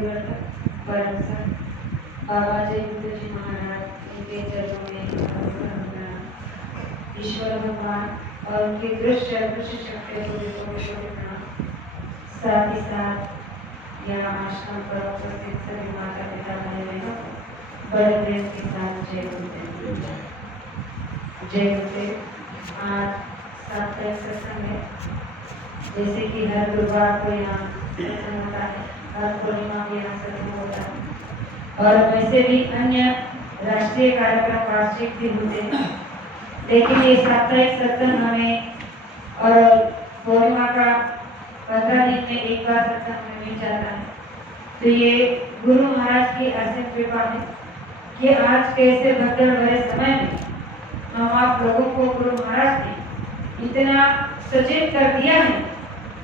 परिवर्तक परम संत बाबा जय गुरु जी महाराज इनके चरणों में ईश्वर भगवान और उनके दृश्य अदृश्य शक्तियों को प्रणाम। साथ ही साथ यहाँ आश्रम पर उपस्थित सभी माता पिता भाई बहनों को बड़े प्रेम के साथ जय गुरुदेव। जय गुरुदेव। आज साप्ताहिक सत्संग है। जैसे कि हर गुरुवार को यहाँ सत्संग होता है, हर पूर्णिमा को यहाँ सत्संग होता है और वैसे भी अन्य राष्ट्रीय कार्यक्रम वार्षिक भी होते हैं, लेकिन ये साप्ताहिक सत्संग हमें और पूर्णिमा का 15 दिन में एक बार सत्संग में मिल जाता है। तो ये गुरु महाराज की असीम कृपा है कि आज कैसे भगदड़ भरे समय में हम आप लोगों को गुरु महाराज ने इतना सचेत कर दिया है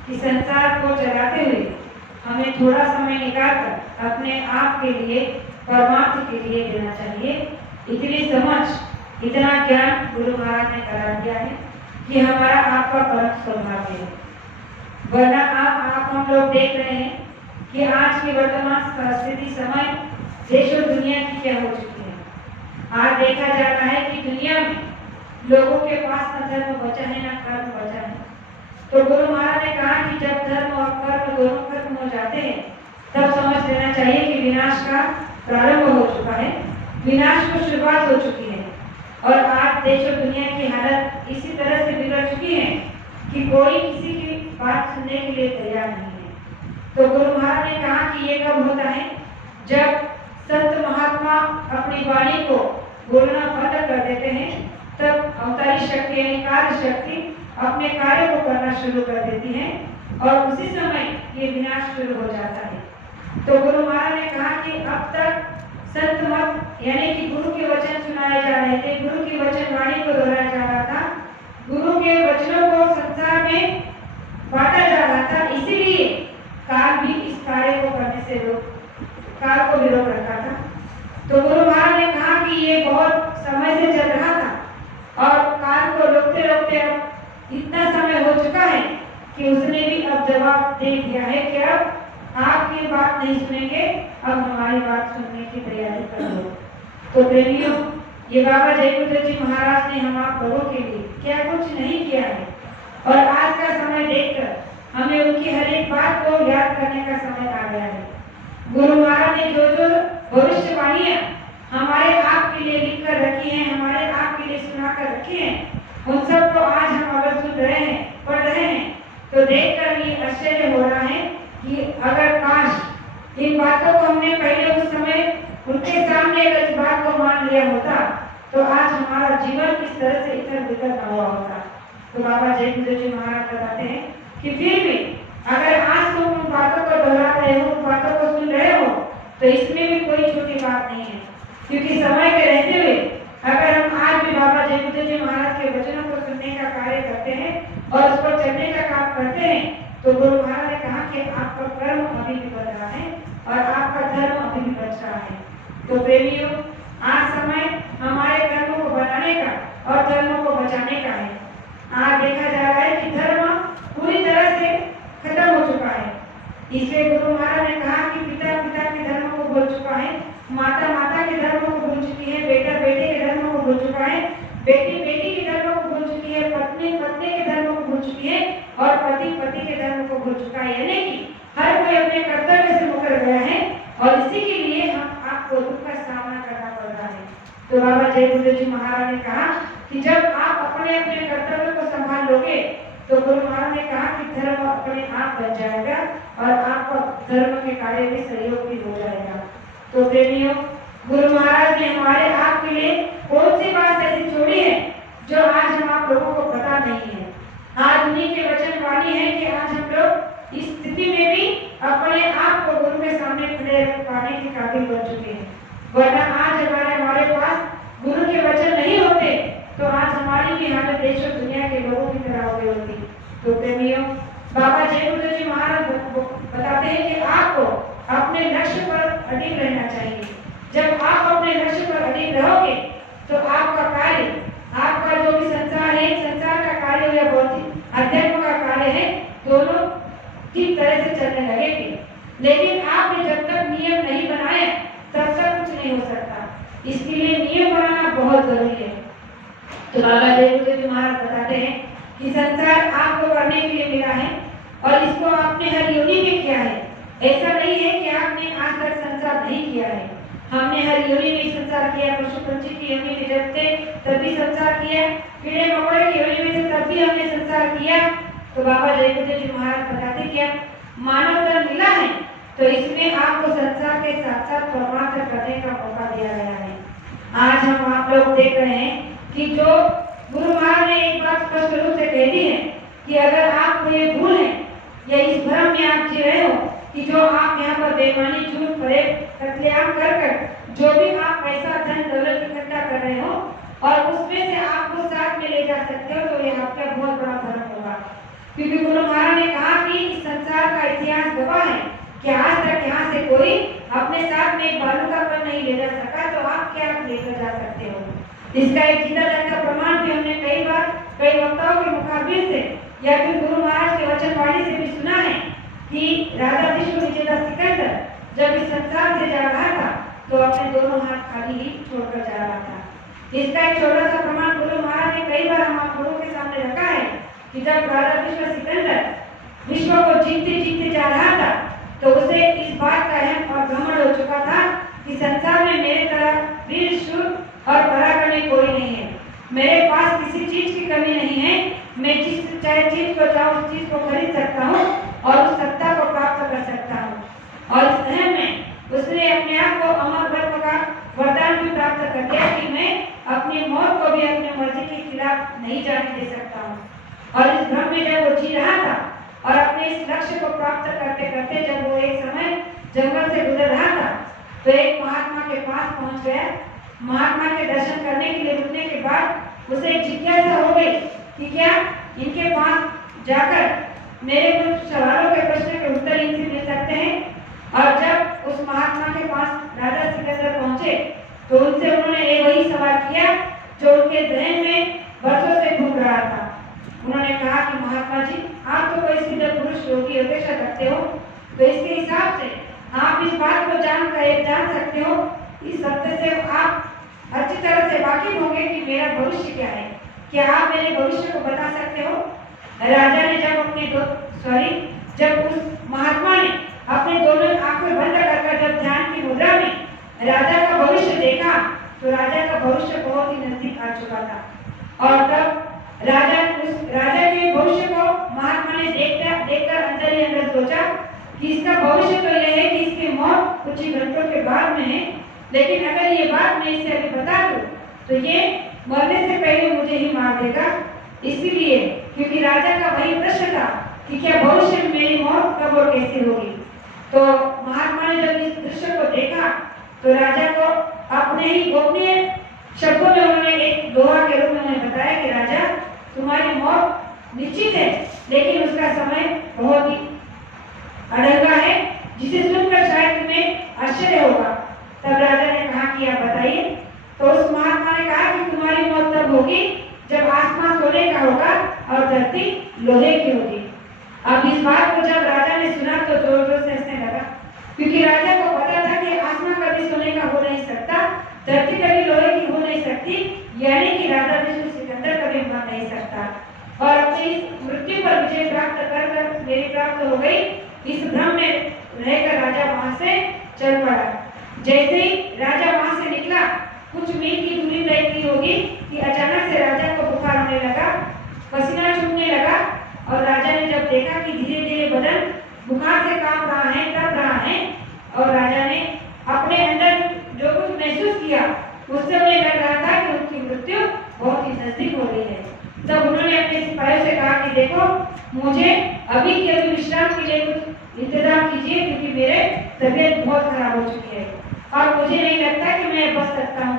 कि संसार को चलाते हुए हमें थोड़ा समय निकालकर अपने आप के लिए, परमात्मा के लिए देना चाहिए। इतनी समझ, इतना ज्ञान गुरु महाराज ने करा दिया है कि हमारा आपका परम सौभाग्य है। वरना आप हम लोग देख रहे हैं कि आज की वर्तमान स्थिति समय देश और दुनिया की क्या हो चुकी है। आज देखा जाता है कि दुनिया में लोगों के पास न धर्म बचा है न कर्म बचा है। तो गुरु महाराज ने कहा कि जब धर्म और कर्म दोनों खत्म हो जाते हैं तब समझ लेना चाहिए कि विनाश का प्रारंभ हो चुका है, विनाश की शुरुआत हो चुकी है। और आज देश और दुनिया की हालत इसी तरह से बिगड़ चुकी है कि कोई किसी की बात सुनने के लिए तैयार नहीं है। तो गुरु महाराज ने कहा कि ये कब होता है, जब संत महात्मा अपनी वाणी को बोलना बंद कर देते हैं, तब अवतारी शक्ति यानी कार्य शक्ति अपने कार्य को करना शुरू कर देती है और उसी समय ये विनाश शुरू हो जाता है। तो गुरु महाराज ने कहा कि अब तक संत मत यानी कि गुरु के वचन सुनाए जा रहे थे, गुरु की वचन वाणी को दोहराया जा रहा था, गुरु के वचनों को संसार में बांटा जा रहा था। इसीलिए काल भी इस कार्य को करने से काल को भी रोक रखा था। तो गुरु महाराज ने कहा कि ये बहुत समय से चल रहा था और काल को रोकते रोकते अब इतना समय हो चुका है कि उसने भी अब जवाब दे दिया है कि अब आपकी बात नहीं सुनेंगे, अब हमारी बात सुनने की तैयारी कर लो। तो प्रेमियों, ये बाबा जय गुरु जी महाराज ने हम आप लोगों के लिए क्या कुछ नहीं किया है और आज का समय देखकर हमें उनकी हर एक बात को याद करने का समय आ गया है। गुरु महाराज ने जो जो भविष्यवाणियां हमारे आप के लिए लिख कर रखी हैं, हमारे आप के लिए सुना कर रखी हैं, उन सब को आज हम अगर सुन रहे हैं, पढ़ रहे हैं, तो देखकर ये आश्चर्य हो रहा है कि अगर काश इन बातों को हमने पहले उस समय उनके सामने अगर इस बात को मान लिया होता तो आज हमारा जीवन किस तरह से इधर उधर न हुआ होता। तो बाबा जय गुरु जी महाराज बताते हैं कि फिर भी अगर आज तुम उन बातों को दोहरा रहे हो, उन बातों को सुन रहे हो, तो इसमें भी कोई छोटी बात नहीं है। क्योंकि समय के रहते हुए अगर हम आज भी बाबा जय गुरु जी महाराज के वचनों को सुनने का कार्य करते हैं और उस पर चलने का काम करते हैं, तो गुरु महाराज ने कहा कि आपका कर्म अभी भी बन रहा है और आपका धर्म अभी भी बच रहा है। तो प्रेमियों, आज समय हमारे कर्मों को बनाने का और धर्मों को बचाने का है। आज देखा जा रहा है कि धर्म पूरी तरह से खत्म हो चुका है। इसलिए गुरु महाराज ने कहा कि पिता पिता के धर्म को भूल चुका है, माता माता के धर्म को भूल चुकी है, बेटा बेटे के धर्म को भूल चुका है, बेटी बेटी के धर्म को भूल चुकी है, पत्नी पत्नी के धर्म को भूल चुकी है और पति पति के धर्म को भूल चुका है। यानी कि हर कोई अपने कर्तव्य से मुकर गया है और इसी के लिए हम आपको दुख का सामना करना पड़ रहा है। तो बाबा जय गुरु जी महाराज ने कहा कि जब आप अपने अपने कर्तव्य को संभाल लोगे तो गुरु महाराज ने कहा कि धर्म अपने आप बन जाएगा और आपका धर्म के कार्य में सहयोग भी हो जाएगा। तो प्रेमियों, गुरु महाराज ने हमारे आप के लिए कौन सी बात ऐसी छोड़ी है जो आज हम आप लोगों को पता नहीं है। आज उन्हीं के वचन वाणी है कि आज हम लोग इस स्थिति में भी अपने आप को गुरु के सामने खड़े पाने के काबिल बन चुके हैं। वरना आज हमारे पास गुरु के वचन नहीं होते तो आज हमारी भी हालत देश और दुनिया के लोगों की तरह हो गई होती। तो प्रेमियों, बाबा जय गुरु जी महाराज बताते हैं कि आपको अपने लक्ष्य पर अडिग रहना चाहिए। जब आप अपने लक्ष्य पर अडिग रहोगे तो आपका कार्य, आपका जो भी संसार है, संसार का कार्य या भौतिक अध्यात्म का कार्य है, दोनों ठीक तरह से चलने लगेंगे। लेकिन आपने जब तक हो सकता, इसके लिए नियम बनाना बहुत जरूरी है। तो बाबा जयगुरुदेव महाराज बताते हैं कि संसार आपको करने के लिए मिला है और इसको आपने हर योनि में किया है। ऐसा नहीं है कि आपने आज तक संसार नहीं किया है, हमने हर योनि में संसार किया। पशु पंछी की योनि में जब थे तभी संसार किया, कीड़े मकोड़े की योनि में थे तब भी हमने संसार किया। तो बाबा जयगुरुदेव जी महाराज बताते क्या मानव जन्म मिला है तो इसमें आपको संसार के साथ साथ परमार्थ करने का मौका दिया गया है। आज हम आप लोग देख रहे हैं कि जो गुरु महाराज ने एक बात स्पष्ट रूप से कह दी है कि अगर आपको ये भूल है या इस भ्रम में आप जी रहे हो कि जो आप यहाँ पर बेईमानी झूठ फरेब कत्लेआम कर जो भी आप पैसा धन दौलत इकट्ठा कर रहे हो और उसमें से आपको साथ में ले जा सकते हो तो ये आपका बहुत बड़ा धर्म होगा। क्योंकि गुरु महाराज ने कहा कि इस संसार का इतिहास गवाह है कि आज तक यहाँ से कोई अपने साथ में एक बालू का कण नहीं ले जा सका, तो आप क्या लेकर जा सकते हो। इसका एक जिंदा रहता प्रमाण भी हमने कई बार कई वक्ताओं के मुखाबिर से या फिर गुरु महाराज के वचनवाणी से भी सुना है कि राजा विश्व विजेता सिकंदर जब इस संसार से जा रहा था तो अपने दोनों हाथ खाली ही छोड़कर जा रहा था। इसका एक छोटा सा प्रमाण गुरु महाराज ने कई बार हम आप लोगों के सामने रखा है कि जब राजा विश्व सिकंदर विश्व को जीतते जीतते जा रहा था तो उसे इस बात का अहम और घमंड हो चुका था कि संसार में मेरे तरह वीर शूर और पराक्रमी कोई नहीं है, मेरे पास किसी चीज की कमी नहीं है, मैं जिस चाहे चीज को चाहूं उस चीज को खरीद सकता हूँ और उस सत्ता को प्राप्त कर सकता हूँ। और इस अहम में उसने अपने आप को अमर ब्रह्म का वरदान भी प्राप्त कर दिया कि मैं अपनी मौत को भी अपनी मर्जी के खिलाफ नहीं जाने दे सकता हूँ। और इस भ्रम में जब वो जी रहा था और अपने इस लक्ष्य को प्राप्त करते करते जब वो एक समय जंगल से गुजर रहा था तो एक महात्मा के पास पहुंच गया। महात्मा के दर्शन करने के लिए रुकने के बाद उसे जिज्ञासा हो गई कि क्या इनके पास जाकर मेरे कुछ सवालों के प्रश्न के उत्तर इनसे मिल सकते हैं। और जब उस महात्मा के पास राजा सिकंदर पहुंचे तो उनसे उन्होंने वही सवाल किया जो उनके जहन में वर्षों से घूम रहा था। उन्होंने कहा कि महात्मा जी आप तो कोई सिद्ध पुरुष योगी अपेक्षा करते हो तो इसके हिसाब से आप इस बात को जान सकते हो, इस सत्य से आप अच्छी तरह से वाकिफ होंगे कि मेरा भविष्य क्या है, क्या आप मेरे भविष्य को बता सकते हो। राजा ने जब उस महात्मा ने अपने दोनों आंखें बंद कर जब ध्यान की मुद्रा में राजा का भविष्य देखा तो राजा का भविष्य बहुत ही नजदीक आ चुका था। और तब राजा के भविष्य को महात्मा ने देखकर अंदर ही अंदर सोचा कि इसका भविष्य तो यह है कि इसकी मौत कुछ ही घंटों के बाद में है, लेकिन अगर ये बात मैं इसे अभी बता दूं तो ये मरने से पहले मुझे ही मार देगा। इसीलिए क्योंकि राजा का वही प्रश्न था कि क्या भविष्य में मेरी मौत कब और कैसे होगी। तो महात्मा ने जब इस दृश्य को देखा तो राजा को अपने ही गोपनीय शब्दों में उन्होंने एक दोहा के रूप में उन्हें बताया कि राजा तुम्हारी मौत निश्चित है, लेकिन उसका समय बहुत ही अड़ंगा है जिसे सुनकर शायद तुम्हें आश्चर्य होगा। तब राजा ने कहा कि आप बताइए। तो उस महात्मा ने कहा कि तुम्हारी मौत तब होगी जब आसमान सोने का होगा और धरती लोहे की होगी। अब इस बात को जब राजा ने सुना तो जोर जोर से हंसने लगा, क्योंकि राजा को पता था कि आसमान कभी सोने का हो नहीं सकता, धरती कभी लोहे की हो नहीं सकती, यानी कि राजा विष्णु सिकंदर कभी मर नहीं सकता। और अपनी मृत्यु पर विजय प्राप्त कर मेरी प्राप्त हो गई, इस भ्रम में रहकर राजा वहां से चल पड़ा। जैसे ही राजा वहां से निकला कुछ मील की दूरी तय की होगी कि अचानक से राजा को बुखार होने लगा, पसीना छूटने लगा और राजा ने जब देखा कि धीरे धीरे बदन बुखार से कांप रहा है, तप रहा है और राजा ने अपने अंदर जो कुछ महसूस किया उससे उन्हें लग रहा था कि उनकी मृत्यु बहुत ही नजदीक हो रही है। तब उन्होंने अपने सिपाहियों से कहा कि देखो मुझे अभी के अभी विश्राम के लिए कुछ इंतजाम कीजिए, क्योंकि मेरे तबीयत बहुत खराब हो चुकी है और मुझे नहीं लगता कि मैं बच सकता हूँ।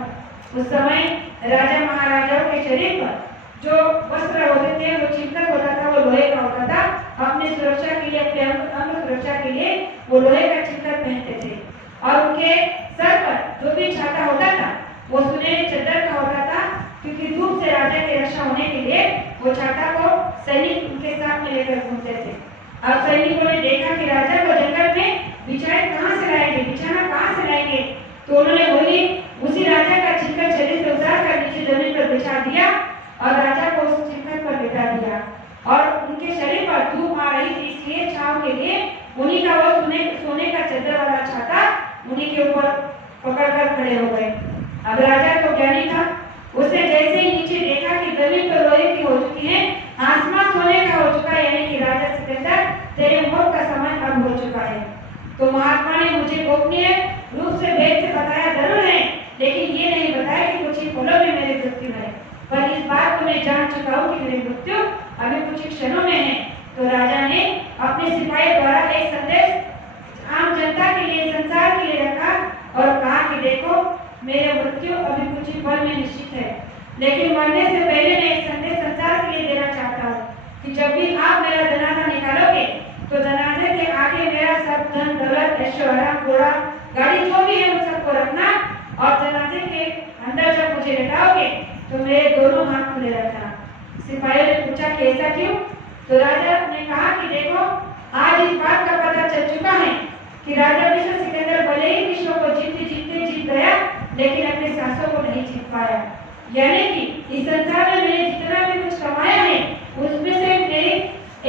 उस समय राजा महाराजाओं के शरीर पर जो वस्त्र होते थे वो चिंतक होता था, वो लोहे का होता था। अपनी सुरक्षा के लिए, अपने अंग सुरक्षा के लिए वो लोहे का चिंतक पहनते थे और उनके सर पर जो भी छाता होता था वो सुनहरे चद्दर का होता था, क्योंकि धूप से राजा की रक्षा होने के लिए वो छाता को सैनिक उनके साथ में लेकर घूमते थे। अब सैनिकों ने देखा कि राजा को जंगल में बिछाना कहाँ से लाएंगे, तो उन्होंने वही उसी राजा का चिलखत शरीर से उतार कर नीचे जमीन पर बिछा दिया और राजा को उस चिलखत पर बिठा दिया और उनके शरीर पर धूप आ रही थी, इसलिए छांव के लिए उन्हीं का वो सोने का चादर वाला छाता उन्हीं के ऊपर पकड़कर खड़े हो गए। अब राजा तो ज्ञानी था, उसने जैसे ही नीचे देखा कि जमीन तो लोहे की हो चुकी है, आसमान सोने का हो चुका है, यानी कि राजा सिकंदर तेरे मौत का समय अब हो चुका है। तो महात्मा ने मुझे गोपनीय रूप से भेद से बताया जरूर है, लेकिन ये नहीं बताया कि कुछ ही पलों में मेरी मृत्यु है, पर इस बात को मैं जान चुका हूँ कि मेरी मृत्यु अभी कुछ ही क्षणों में है। तो राजा ने अपने सिपाही द्वारा एक संदेश आम जनता के लिए, संसार के लिए रखा और कहा कि देखो मेरी मृत्यु अभी कुछ ही पल में निश्चित है, लेकिन मरने से पहले मैं एक संदेश संसार के लिए देना चाहता हूँ कि जब भी आप मेरा जनाजा निकालोगे तो जनाजे के आगे मेरा सब धन दौलत ऐश्वर्य घोड़ा गाड़ी जो भी है उन सबको रखना और जनाजे के अंदर जब मुझे लेटाओगे तो मेरे दोनों हाथ खुले रखना। सिपाहियों ने पूछा कि ऐसा क्यों? तो राजा ने कहा कि देखो आज इस बात का पता चल चुका है कि राजा विश्व सिकंदर भले ही विश्व को जीत गया, लेकिन अपने सांसों को नहीं जीत पाया। यानी कि इस संसार में मैंने जितना भी कुछ कमाया है उसमें से मेरी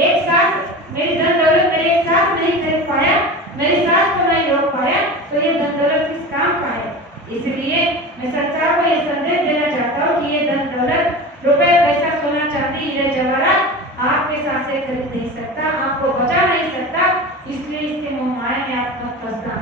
एक सांस, मेरी धन दौलत मेरी एक सांस नहीं खरीद पाया, मेरी सांस को नहीं रोक पाया, तो ये धन दौलत किस काम का है? इसलिए मैं संसार को ये संदेश देना चाहता हूँ कि ये धन दौलत, रुपए पैसा सोना चांदी हीरे जवाहरात आपके सांसें खरीद नहीं सकता, आपको बचा नहीं सकता, इसलिए इसके मोह माया में आप मत फंसना।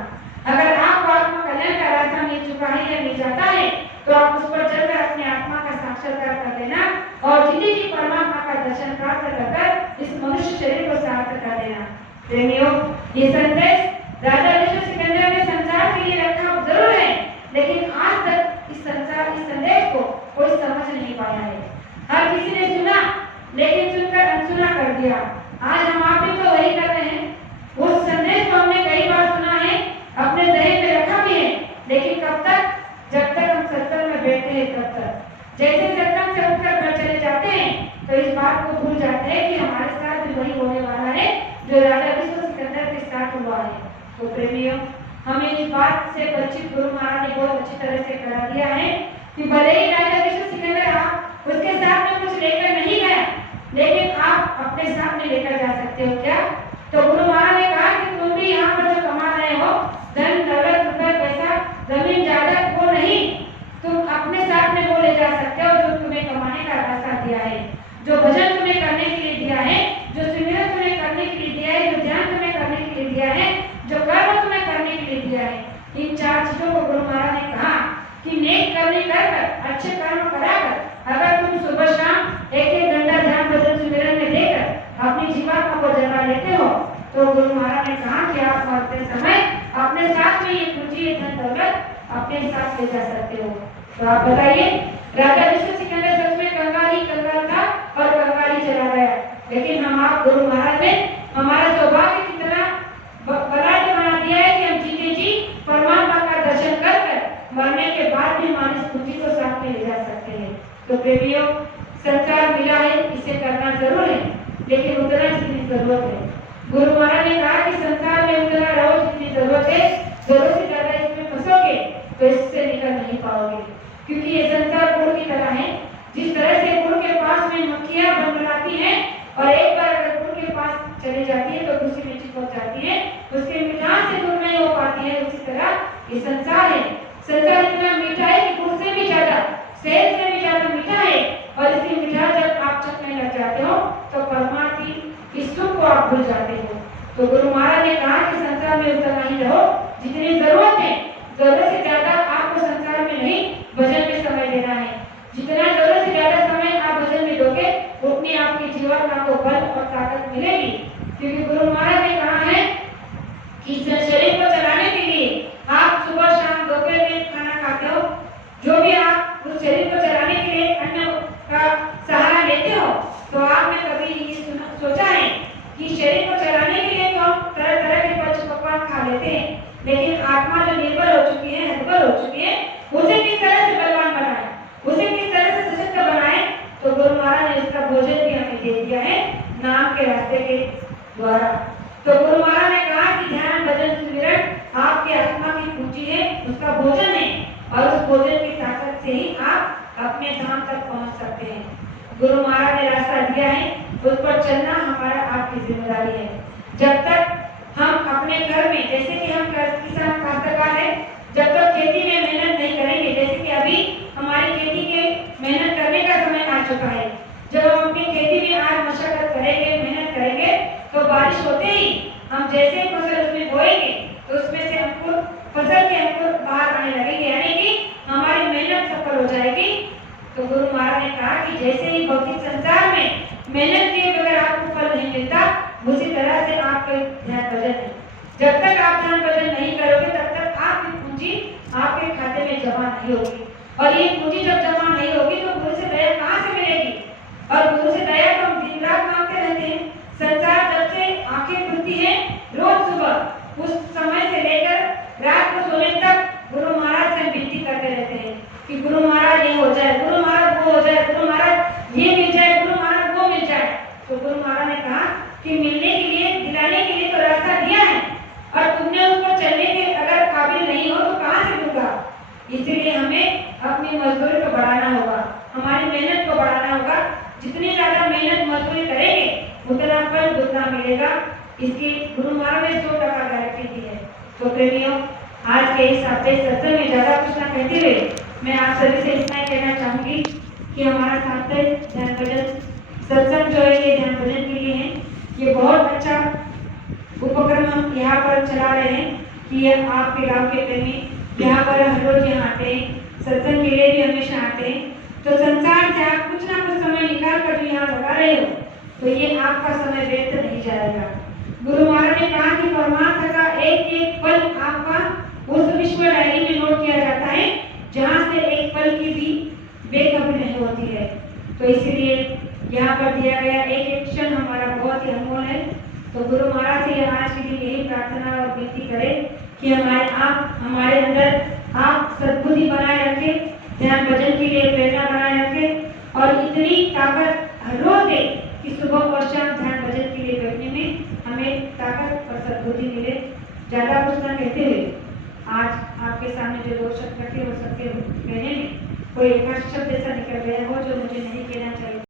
अगर आपको आत्मा कल्याण का रास्ता मिल चुका है या मिल जाता है तो आप उस पर चलकर अपने आत्मा का साक्षात्कार कर लेना और जिंदगी की परमात्मा का दर्शन प्राप्त कर इस मनुष्य शरीर को सार्थक कर देना। प्रेमियों, ये संदेश राजा विश्व सिकंदर ने संसार के लिए रखा जरूर है, लेकिन आज तक इस संदेश को कोई समझ नहीं पाया है। हर किसी ने सुना, लेकिन सुनकर अनसुना कर दिया। आज हम आप भी तो वही कर रहे हैं। उस संदेश को हमने कई बार सुना है, अपने जहन में रखा भी है, लेकिन कब तक? जब तक हम सत्संग में बैठे हैं तब तक। जैसे सत्संग से उठकर घर चले जाते हैं तो इस बात को भूल जाते हैं कि हमारे साथ भी वही होने वाला है जो राजा विश्व सिकंदर के साथ हुआ है। तो प्रेमियों, हमें इस बात से परिचित गुरु महाराज ने बहुत अच्छी तरह से करा दिया है कि भले ही राजा विश्व सिकंदर आप उसके साथ में कुछ लेकर नहीं गया, लेकिन आप अपने साथ में लेकर जा सकते हो। क्या? तो गुरु महाराज ने कहा कि तुम भी यहाँ पर जो कमा रहे हो, धन दौलत रुपए पैसा जमीन जायदाद, वो नहीं, तुम अपने साथ में वो ले जा सकते हो जो तुम्हें कमाने का रास्ता दिया है, जो भजन तुम्हें करने के लिए दिया है, जो सिमरन तुम्हें करने के लिए दिया है, जो ध्यान तुम्हें करने के लिए दिया है, जो कर्म तुम्हें करने के लिए दिया है। इन चार चीजों को गुरु महाराज ने कहा कि नेक कर्म कर, अच्छे कर्म कराकर अगर तुम सुबह शाम एक घंटा ध्यान भजन सिमरन में देकर अपनी जीवात्मा को जगा लेते हो, तो गुरु महाराज ने कहा कि आप मरते समय अपने साथ में ये पूंजी धन दौलत अपने साथ ले जा सकते हो। तो आप बताइए, राजा विश्व सिकंदर सच में कंगाल था और कंगाल ही चला गया, लेकिन हम आप गुरु महाराज ने हमारा सौभाग्य कितना बड़ा बना दिया है कि हम जीते जी परमात्मा का दर्शन कर मरने के बाद भी हमारी पूंजी को साथ में ले जा सकते हैं। तो प्रेमियों, संसार मिला है, इसे करना जरूर है, लेकिन उतना जितनी जरूरत है। गुरु महाराज ने कहा कि संसार में उतना रहो जितनी जरूरत है, जरूरत से ज्यादा इसमें फंसोगे तो इससे निकल नहीं पाओगे, क्योंकि ये संसार गुड़ की तरह है। जिस तरह से गुड़ के पास में मक्खियां बनबनाती हैं और एक बार अगर गुड़ के पास चली जाती है तो दूसरी में चिपक जाती है, उसके मिठास से दूर नहीं हो पाती है, उसी तरह ये संसार है। संसार इतना मीठा है कि गुड़ से भी ज्यादा, शहद से भी ज्यादा मीठा है, और इसकी मिठास जब आप चखने लग जाते हो तो परमात्मा की सुख को आप भूल जाते हो। तो गुरु महाराज ने कहा कि संसार में उतना ही रहो जितनी जरूरत है, जरूरत से ज्यादा आपको संसार में नहीं भजन में समय देना है। जितना जरूरत से ज्यादा समय आप भजन में दोगे उतनी आपकी जीवात्मा को बल और ताकत मिलेगी, क्योंकि गुरु महाराज ने कहा है कि शरीर को चलाने के लिए आप सुबह शाम दोपहर में खाना खाते हो, जो भी आप उस शरीर को चलाने के लिए अन्न का सहारा लेते हो, तो आपने कभी ये सोचा है कि शरीर को चलाने के लिए तो हम तरह तरह के पंच पकवान खा लेते हैं, लेकिन आत्मा जो निर्बल हो चुकी है, हतबल हो चुकी है, उसे किस तरह से बलवान बनाए, उसे किस तरह से सशक्त बनाए? तो गुरु महाराज ने इसका भोजन भी हमें दे दिया है नाम के रास्ते के द्वारा। तो गुरु महाराज ने कहा कि ध्यान भजन सिमरन आपके आत्मा की पूंजी है, उसका भोजन है। भोजन की ताकत से ही आप अपने धाम तक पहुंच सकते हैं। गुरु महाराज ने रास्ता दिया है, उस पर चलना हमारा आपकी जिम्मेदारी है। जब तक हम अपने घर में, जैसे कि हम किसान काश्तकार है, जब तक खेती में मेहनत नहीं करेंगे, जैसे कि अभी हमारी खेती के मेहनत करने का समय आ चुका है, जब हम अपनी खेती में आज मशक्कत करेंगे, मेहनत करेंगे, तो बारिश होते ही हम जैसे फसल उसमें बोएंगे तो उसमें से अंकुर, फसल के अंकुर बाहर आने लगेंगे, यानी कि हमारी मेहनत सफल हो जाएगी। तो गुरु महाराज ने कहा कि जैसे ही भौतिक संसार में मेहनत किए बगैर आपको फल नहीं मिलता, उसी तरह से आपका ध्यान भजन है। जब तक आप ध्यान भजन नहीं करोगे तब तक आपकी पूंजी आपके खाते में जमा नहीं होगी, और ये पूंजी जब जमा नहीं होगी तो गुरु से दया कहाँ से मिलेगी? और गुरु से दया तो हम दिन रात मांगते रहते हैं। संसार जब से आंखें खुलती है रोज सुबह, उस समय से लेकर रात को सोने तक गुरु महाराज से विनती करते रहते हैं कि गुरु महाराज ये हो जाए, गुरु महाराज वो हो जाए, गुरु महाराज ये मिल जाए, गुरु महाराज वो मिल जाए। तो गुरु महाराज ने कहा कि मिलने के लिए, दिलाने के लिए तो रास्ता दिया है, और तुमने उसको चलने के अगर काबिल नहीं हो तो कहाँ से दूंगा? इसलिए हमें अपनी मजदूरी को बढ़ाना होगा, हमारी मेहनत को बढ़ाना होगा। जितनी ज्यादा मेहनत मजदूरी करेंगे उतना फल दुगना मिलेगा। इसकी गुरु महाराज ने 100% गारंटी दी है। तो प्रेमियों, आज के इस साप्ताहिक सत्संग में ज्यादा कुछ ना कहते हुए मैं आप सभी से इतना कहना चाहूंगी कि हमारा साप्ताहिक ध्यान भजन सत्संग जो है ये ध्यान भजन के लिए है। ये बहुत अच्छा उपक्रम हम यहाँ पर चला रहे हैं कि ये आपके गांव के प्रेमी यहाँ पर हर रोज यहाँ आते हैं, सत्संग के लिए भी हमेशा आते हैं। तो संसार से आप कुछ ना कुछ समय निकाल कर यहाँ लगा रहे हो तो ये आपका समय व्यर्थ नहीं जाएगा। गुरु महाराज ने कहा कि परमार्थ का एक एक पल आपका उस विश्व डायरी में नोट किया जाता है जहाँ से एक पल की भी बेखबरी नहीं होती है। तो इसीलिए यहाँ पर दिया गया एक एक क्षण हमारा बहुत ही अनमोल है। तो गुरु महाराज से आज के दिन यही प्रार्थना और विनती करें कि हमारे अंदर आप सद्बुद्धि बनाए रखें, ध्यान भजन के लिए प्रेरणा बनाए रखें, और इतनी ताकत हर रोज दे कि सुबह और शाम ध्यान भजन के लिए बैठने में हमें ताकत और सद्बुद्धि मिले। ज्यादा कुछ न कहते हुए आज आपके सामने जो 2 शब्द रखे हो सकते कहने में कोई एक शब्द ऐसा निकल गया हो जो मुझे नहीं कहना चाहिए।